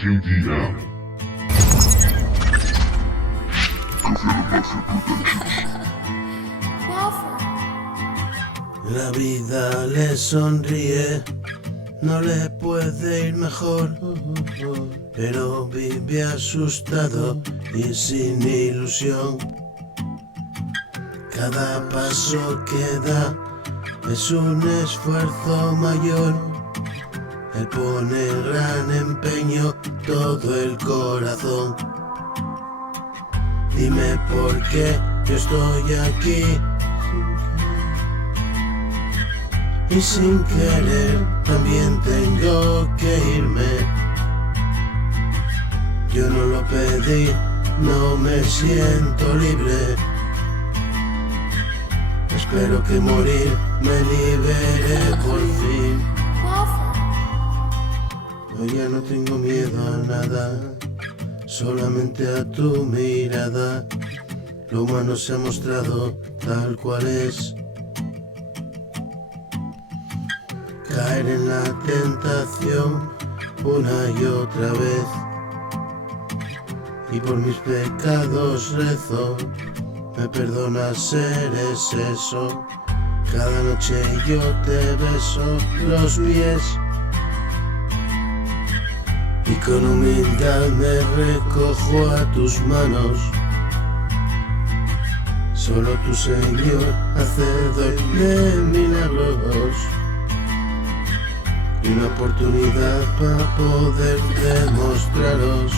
GTM. La vida le sonríe, no le puede ir mejor, pero vive asustado y sin ilusión. Cada paso que da es un esfuerzo mayor. Él pone gran empeño, todo el corazón. Dime por qué yo estoy aquí y sin querer también tengo que irme. Yo no lo pedí, no me siento libre. Espero que morir me libere por fin. Hoy ya no tengo miedo a nada, solamente a tu mirada. Lo humano se ha mostrado tal cual es. Caer en la tentación una y otra vez, y por mis pecados rezo, me perdonas, eres eso. Cada noche yo te beso los pies y con humildad me recojo a tus manos. Solo tu Señor, hacedor de milagros, y una oportunidad para poder demostraros